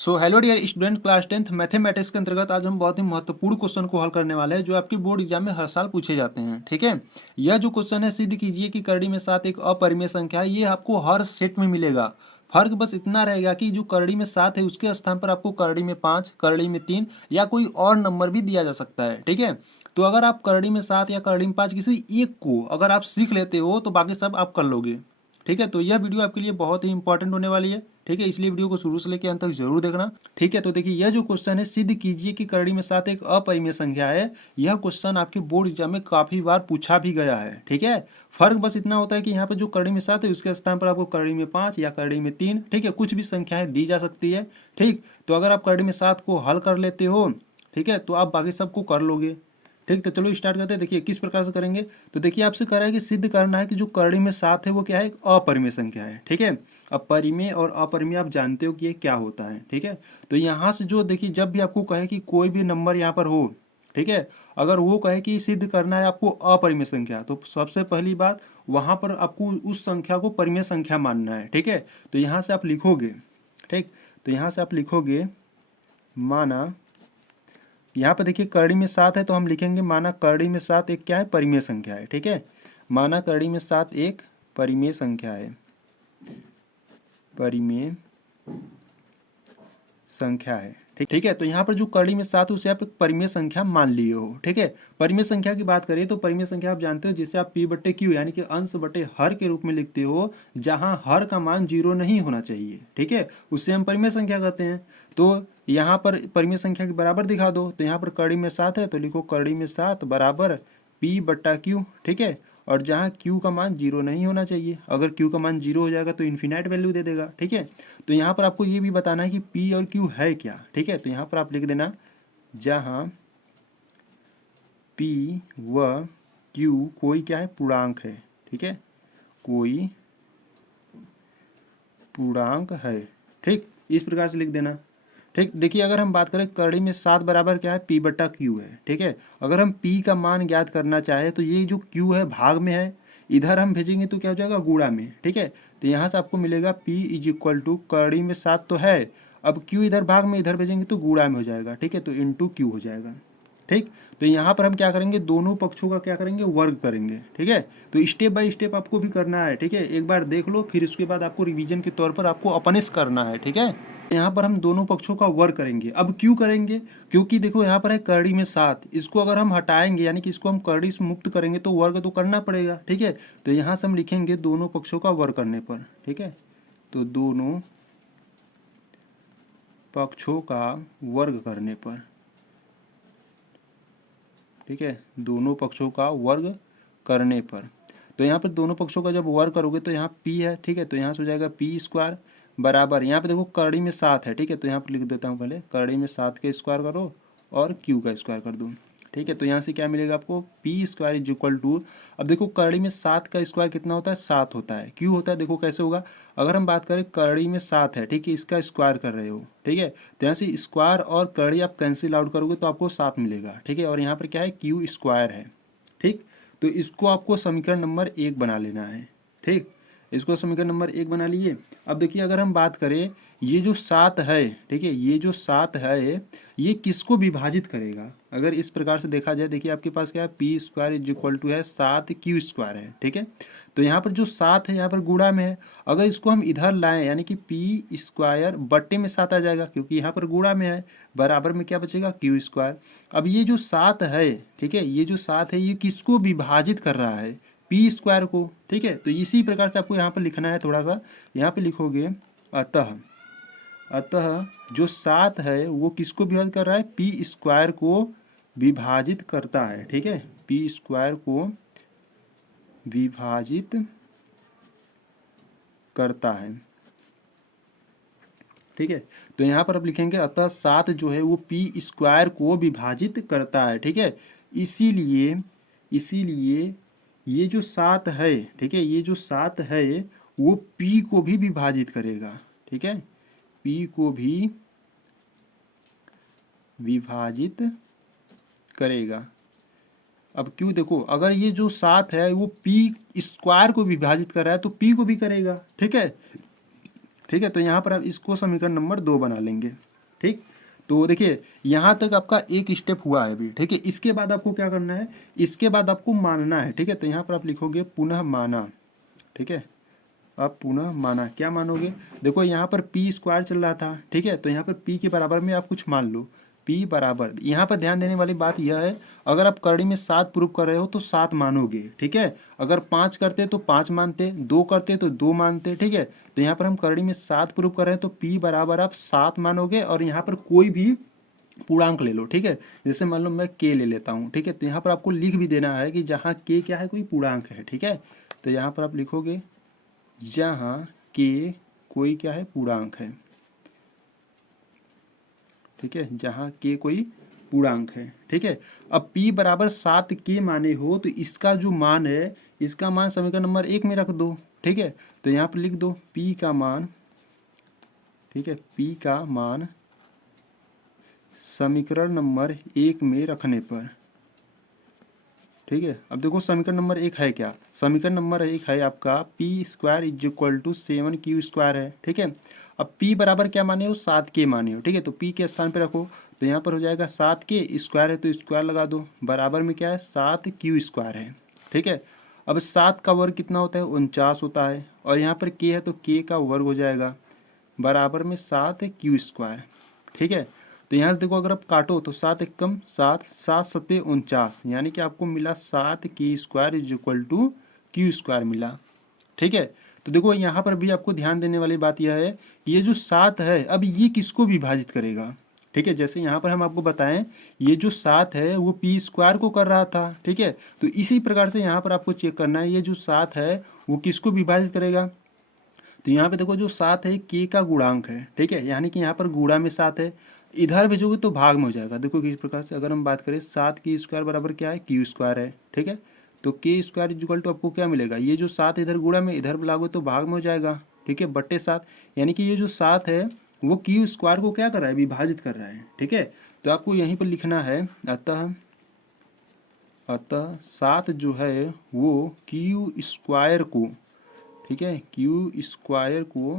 सो hello dear student, class 10th mathematics के अंतर्गत आज हम बहुत ही महत्वपूर्ण क्वेश्चन को हल करने वाले हैं जो आपके बोर्ड एग्जाम में हर साल पूछे जाते हैं। ठीक है, यह जो क्वेश्चन है, सिद्ध कीजिए कि करड़ी में 7 एक अपरिमेय संख्या है। ये आपको हर सेट में मिलेगा। फर्क बस इतना रहेगा कि जो करड़ी में 7 है उसके स्थान पर आपको करड़ी में 5, करड़ी में 3 या कोई और नंबर भी दिया जा सकता है। ठीक है, तो अगर आप करड़ी में 7 या करड़ी में 5 किसी एक को अगर आप सीख लेते हो तो बाकी सब आप कर लोगे। ठीक है, तो यह वीडियो आपके लिए बहुत ही इंपॉर्टेंट होने वाली है। ठीक है, इसलिए वीडियो को शुरू से लेकर अंत तक जरूर देखना। ठीक है, तो देखिए यह जो क्वेश्चन है, सिद्ध कीजिए कि करड़ी में 7 एक अपरिमेय संख्या है। यह क्वेश्चन आपके बोर्ड एग्जाम में काफी बार पूछा भी गया है। ठीक है, फर्क बस इतना होता है कि यहाँ पे जो करड़ी में 7 है उसके स्थान पर आपको करड़ी में 5 या करड़ी में 3, ठीक है, कुछ भी संख्याएं दी जा सकती है। ठीक, तो अगर आप करड़ी में 7 को हल कर लेते हो, ठीक है, तो आप बाकी सबको कर लोगे। ठीक, तो चलो स्टार्ट करते हैं। देखिए किस प्रकार से करेंगे। तो देखिए आपसे कह रहा है कि सिद्ध करना है कि जो करड़ी में 7 है वो क्या है, एक अपरिमेय संख्या है। ठीक है, अब परिमेय और अपरिमेय आप जानते हो कि ये क्या होता है। ठीक है, तो यहाँ से जो देखिए जब भी आपको कहे कि कोई भी नंबर यहाँ पर हो, ठीक है, अगर वो कहे कि सिद्ध करना है आपको अपरिमेय संख्या, तो सबसे पहली बात वहाँ पर आपको उस संख्या को परिमेय संख्या मानना है। ठीक है, तो यहाँ से आप लिखोगे, ठीक, तो यहाँ से आप लिखोगे माना, यहाँ पे देखिए करड़ी में 7 है तो हम लिखेंगे माना करड़ी में 7 एक क्या है, परिमेय संख्या है। ठीक है, माना करड़ी में 7 एक परिमेय संख्या है, परिमेय संख्या है। ठीक है, तो यहाँ पर जो करड़ी में 7 उसे आप एक परिमेय संख्या मान लिए हो। ठीक है, परिमेय संख्या की बात करिए तो परिमेय संख्या आप जानते हो जिसे आप पी बट्टे क्यू यानी कि अंश बटे हर के रूप में लिखते हो, जहाँ हर का मान 0 नहीं होना चाहिए। ठीक है, उससे हम परिमेय संख्या कहते हैं। तो यहाँ पर परिमेय संख्या के बराबर दिखा दो, तो यहाँ पर करड़ी में 7 है तो लिखो करड़ी में 7 बराबर पी बट्टा क्यू। ठीक है, और जहाँ q का मान 0 नहीं होना चाहिए, अगर q का मान 0 हो जाएगा तो इन्फिनाइट वैल्यू दे देगा। ठीक है, तो यहाँ पर आपको ये भी बताना है कि p और q है क्या। ठीक है, तो यहाँ पर आप लिख देना जहाँ p व q कोई क्या है, पूर्णांक है। ठीक है, कोई पूर्णांक है। ठीक, इस प्रकार से लिख देना। ठीक, देखिए अगर हम बात करें करड़ी में 7 बराबर क्या है, पी बट्टा क्यू है। ठीक है, अगर हम p का मान ज्ञात करना चाहे तो ये जो q है भाग में है, इधर हम भेजेंगे तो क्या हो जाएगा, गुणा में। ठीक है, तो यहाँ से आपको मिलेगा p इज इक्वल टू करड़ी में 7 तो है, अब q इधर भाग में, इधर भेजेंगे तो गुणा में हो जाएगा। ठीक है, तो इंटू q हो जाएगा। ठीक, तो यहाँ पर हम क्या करेंगे, दोनों पक्षों का क्या करेंगे, वर्ग करेंगे। ठीक है, तो स्टेप बाय स्टेप आपको भी करना है। ठीक है, एक बार देख लो, फिर उसके बाद आपको रिवीजन के तौर पर आपको अपनिश करना है। ठीक है, यहाँ पर हम दोनों पक्षों का वर्ग करेंगे। अब क्यों करेंगे, क्योंकि देखो यहाँ पर है करड़ी में 7, इसको अगर हम हटाएंगे यानी कि इसको हम करड़ी से मुक्त करेंगे तो वर्ग तो करना पड़ेगा। ठीक है, तो यहाँ से हम लिखेंगे दोनों पक्षों का वर्ग करने पर। ठीक है, तो दोनों पक्षों का वर्ग करने पर, ठीक है, दोनों पक्षों का वर्ग करने पर, तो यहाँ पर दोनों पक्षों का जब वर्ग करोगे तो यहाँ p है। ठीक है, तो यहाँ से हो जाएगा पी स्क्वायर बराबर, यहाँ पे देखो करड़ी में 7 है। ठीक है, तो यहाँ पर लिख देता हूँ, पहले करड़ी में 7 का स्क्वायर करो और q का स्क्वायर कर दो। ठीक है, तो यहाँ से क्या मिलेगा आपको, p square is equal to, अब देखो करड़ी में 7 का स्क्वायर कितना होता है, 7 होता है। क्यों होता है, देखो कैसे होगा, अगर हम बात करें करड़ी में 7 है, ठीक है, इसका स्क्वायर कर रहे हो। ठीक है, तो यहाँ से स्क्वायर और करड़ी आप कैंसिल आउट करोगे तो आपको 7 मिलेगा। ठीक है, और यहाँ पर क्या है, क्यू स्क्वायर है। ठीक, तो इसको आपको समीकरण नंबर 1 बना लेना है। ठीक, इसको समीकरण नंबर 1 बना लिए। अब देखिए अगर हम बात करें ये जो 7 है, ठीक है, ये जो 7 है ये किसको विभाजित करेगा, अगर इस प्रकार से देखा जाए, देखिए आपके पास क्या है, p square is equal to है 7 क्यू स्क्वायर है। ठीक है, तो यहाँ पर जो 7 है यहाँ पर गुणा में है, अगर इसको हम इधर लाएं यानी कि पी स्क्वायर बट्टे में 7 आ जाएगा क्योंकि यहाँ पर गुणा में है, बराबर में क्या बचेगा, क्यू स्क्वायर। अब ये जो 7 है, ठीक है, ये जो 7 है ये किसको विभाजित कर रहा है, पी स्क्वायर को। ठीक है, तो इसी प्रकार से आपको यहाँ पर लिखना है, थोड़ा सा यहाँ पे लिखोगे, अतः अतः जो 7 है वो किसको विभाजित कर रहा है, पी स्क्वायर को विभाजित करता है। ठीक है, पी स्क्वायर को विभाजित करता है। ठीक है, तो यहाँ पर आप लिखेंगे अतः 7 जो है वो पी स्क्वायर को विभाजित करता है। ठीक है, इसीलिए ये जो 7 है, ठीक है, ये जो 7 है वो p को भी विभाजित करेगा। ठीक है, p को भी विभाजित करेगा। अब क्यों, देखो अगर ये जो 7 है वो p स्क्वायर को विभाजित कर रहा है तो p को भी करेगा। ठीक है, ठीक है, तो यहाँ पर आप इसको समीकरण नंबर 2 बना लेंगे। ठीक, तो देखिए यहाँ तक आपका एक स्टेप हुआ है अभी, ठीक है। इसके बाद आपको क्या करना है, इसके बाद आपको मानना है, ठीक है। तो यहाँ पर आप लिखोगे पुनः माना, ठीक है। अब पुनः माना, क्या मानोगे, देखो यहाँ पर पी स्क्वायर चल रहा था, ठीक है। तो यहाँ पर पी के बराबर में आप कुछ मान लो, पी बराबर, यहाँ पर ध्यान देने वाली बात यह है, अगर आप करड़ी में 7 प्रूफ कर रहे हो तो 7 मानोगे, ठीक है। अगर 5 करते तो 5 मानते, 2 करते तो 2 मानते, ठीक है। तो यहाँ पर हम करड़ी में 7 प्रूफ कर रहे हैं तो पी बराबर आप 7 मानोगे, और यहाँ पर कोई भी पूर्णांक ले लो, ठीक है। जैसे मान लो मैं के ले लेता हूँ, ठीक है। तो यहाँ पर आपको लिख भी देना है कि जहाँ के क्या है, कोई पूर्णांक है, ठीक है। तो यहाँ पर आप लिखोगे जहाँ के कोई क्या है, पूर्णांक है, ठीक है। जहाँ के कोई पूर्णांक है, ठीक है। अब p बराबर 7 के माने हो तो इसका जो मान है, इसका मान समीकरण नंबर 1 में रख दो, ठीक है। तो यहाँ पर लिख दो p का मान, ठीक है, p का मान समीकरण नंबर 1 में रखने पर, ठीक है। अब देखो समीकरण नंबर 1 है क्या, समीकरण नंबर 1 है आपका p square is equal to 7q square है, ठीक है। अब p बराबर क्या माने हो, 7 के माने हो, ठीक है। तो p के स्थान पे रखो, तो यहाँ पर हो जाएगा 7 के स्क्वायर है तो स्क्वायर लगा दो, बराबर में क्या है 7q स्क्वायर है, ठीक है। अब 7 का वर्ग कितना होता है, 49 होता है, और यहाँ पर k है तो k का वर्ग हो जाएगा, बराबर में 7q स्क्वायर, ठीक है। तो यहाँ से देखो अगर आप काटो तो 7 एकम 7, 7 सत्ते 49, यानी कि आपको मिला 7 square is equal to q square मिला, ठीक है। तो देखो यहाँ पर भी आपको ध्यान देने वाली बात यह है कि ये जो 7 है अब ये किसको विभाजित करेगा, ठीक है। जैसे यहाँ पर हम आपको बताएं ये जो 7 है वो पी स्क्वायर को कर रहा था, ठीक है। तो इसी प्रकार से यहाँ पर आपको चेक करना है ये जो 7 है वो किसको विभाजित करेगा। तो यहाँ पे देखो जो 7 है के का गुणांक है, ठीक है, यानी कि यहाँ पर गुणा में 7 है, इधर भेजोगे तो भाग में हो जाएगा। देखो किस प्रकार से अगर हम बात करें 7 की स्क्वायर बराबर क्या है, क्यू स्क्वायर है, ठीक है। तो के स्क्वायर इक्वल टू आपको क्या मिलेगा, ये जो 7 इधर गुणा में इधर लागो तो भाग में हो जाएगा, ठीक है, बट्टे 7, यानी कि ये जो 7 है वो क्यू स्क्वायर को क्या कर रहा है, विभाजित कर रहा है, ठीक है। तो आपको यहीं पर लिखना है अतः 7 जो है वो क्यू स्क्वायर को, ठीक है, क्यू स्क्वायर को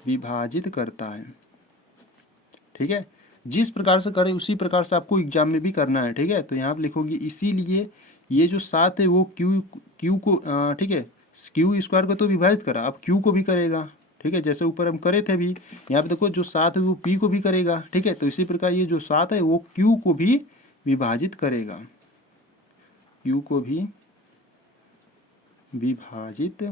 विभाजित करता है, ठीक है। जिस प्रकार से करें उसी प्रकार से आपको एग्जाम में भी करना है, ठीक है। तो यहाँ पर लिखोगे इसीलिए ये जो 7 है वो क्यू क्यू को ठीक है, क्यू स्क्वायर को तो विभाजित करा, अब क्यू को भी करेगा, ठीक है। जैसे ऊपर हम करे थे अभी, यहाँ पे देखो जो 7 है वो पी को भी करेगा, ठीक है। तो इसी प्रकार ये जो 7 है वो क्यू को भी विभाजित करेगा, क्यू को भी विभाजित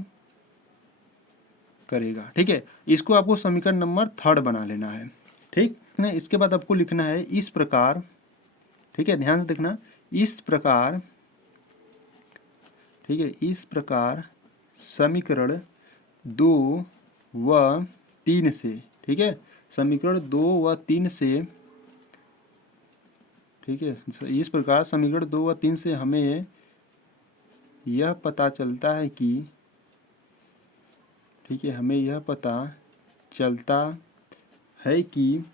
करेगा, ठीक है। इसको आपको समीकरण नंबर 3 बना लेना है, ठीक है। इसके बाद आपको लिखना है इस प्रकार, ठीक है, ध्यान से देखना, इस प्रकार, ठीक है, इस प्रकार समीकरण 2 व 3 से, ठीक है, समीकरण 2 व 3 से, ठीक है, इस प्रकार समीकरण 2 व 3 से हमें यह पता चलता है कि, ठीक है, हमें यह पता चलता है कि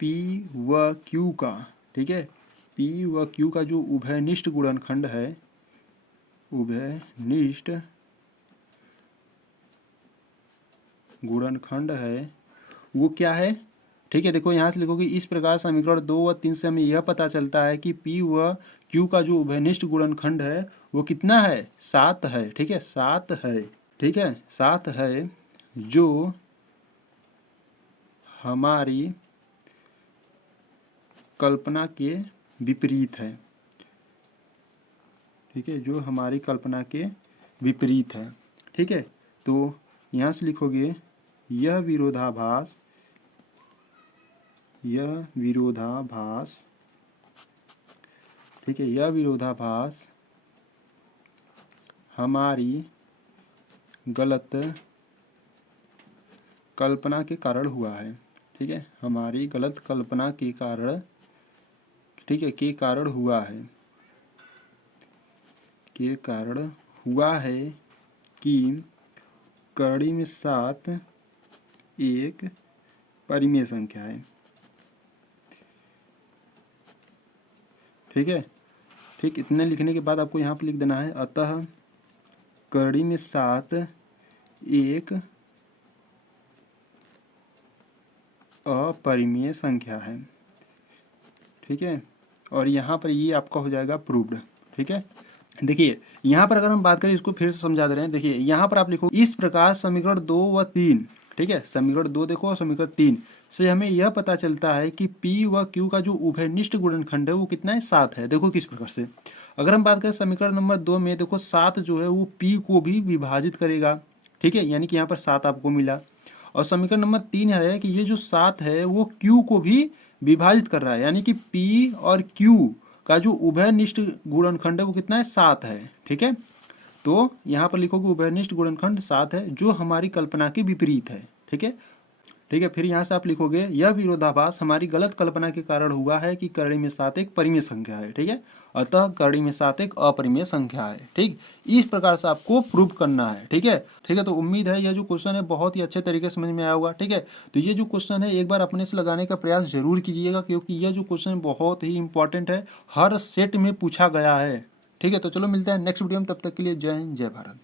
P व Q का, ठीक है, P व Q का जो उभयनिष्ठ गुणनखंड है, उभयनिष्ठ गुणनखंड है वो क्या है, ठीक है। देखो यहाँ से लिखोगे इस प्रकार समीकरण 2 व 3 से हमें यह पता चलता है कि P व Q का जो उभयनिष्ठ गुणनखंड है वो कितना है, 7 है, ठीक है, 7 है, ठीक है, 7 है, जो हमारी कल्पना के विपरीत है, ठीक है, जो हमारी कल्पना के विपरीत है, ठीक है। तो यहाँ से लिखोगे यह विरोधाभास, यह विरोधाभास, ठीक है, यह विरोधाभास हमारी गलत कल्पना के कारण हुआ है, ठीक है, हमारी गलत कल्पना के कारण, ठीक है, के कारण हुआ है, के कारण हुआ है कि करड़ी में 7 एक परिमेय संख्या है, ठीक है, ठीक। इतने लिखने के बाद आपको यहाँ पर लिख देना है अतः करड़ी में 7 एक अपरिमेय संख्या है। ठीक है, और यहाँ पर ये आपका हो जाएगा प्रूव्ड। ठीक है, देखिए यहाँ पर अगर हम बात करें, इसको फिर से समझा दे रहे हैं। देखिए यहाँ पर आप लिखो इस प्रकार समीकरण 2 व 3, ठीक है, समीकरण 2 देखो और समीकरण 3 से हमें यह पता चलता है कि P व Q का जो उभयनिष्ठ गुणनखंड है वो कितना है, 7 है। देखो किस प्रकार से, अगर हम बात करें समीकरण नंबर 2 में, देखो 7 जो है वो P को भी विभाजित करेगा। ठीक है, यानी कि यहाँ पर 7 आपको मिला। और समीकरण नंबर 3 है कि ये जो 7 है वो Q को भी विभाजित कर रहा है, यानी कि P और Q का जो उभयनिष्ठ गुणनखंड है वो कितना है, 7 है। ठीक है, तो यहाँ पर लिखोगे उभयनिष्ठ गुणनखंड 7 है, जो हमारी कल्पना के विपरीत है। ठीक है, ठीक है, फिर यहाँ से आप लिखोगे यह विरोधाभास हमारी गलत कल्पना के कारण हुआ है कि करड़ी में 7 एक परिमेय संख्या है। ठीक है, अतः करड़ी में 7 एक अपरिमेय संख्या है। ठीक, इस प्रकार से आपको प्रूव करना है। ठीक है, ठीक है, तो उम्मीद है यह जो क्वेश्चन है बहुत ही अच्छे तरीके से समझ में आया होगा। ठीक है, तो ये जो क्वेश्चन है एक बार अपने से लगाने का प्रयास जरूर कीजिएगा, क्योंकि यह जो क्वेश्चन बहुत ही इंपॉर्टेंट है, हर सेट में पूछा गया है। ठीक है, तो चलो मिलते हैं नेक्स्ट वीडियो में, तब तक के लिए जय हिंद जय भारत।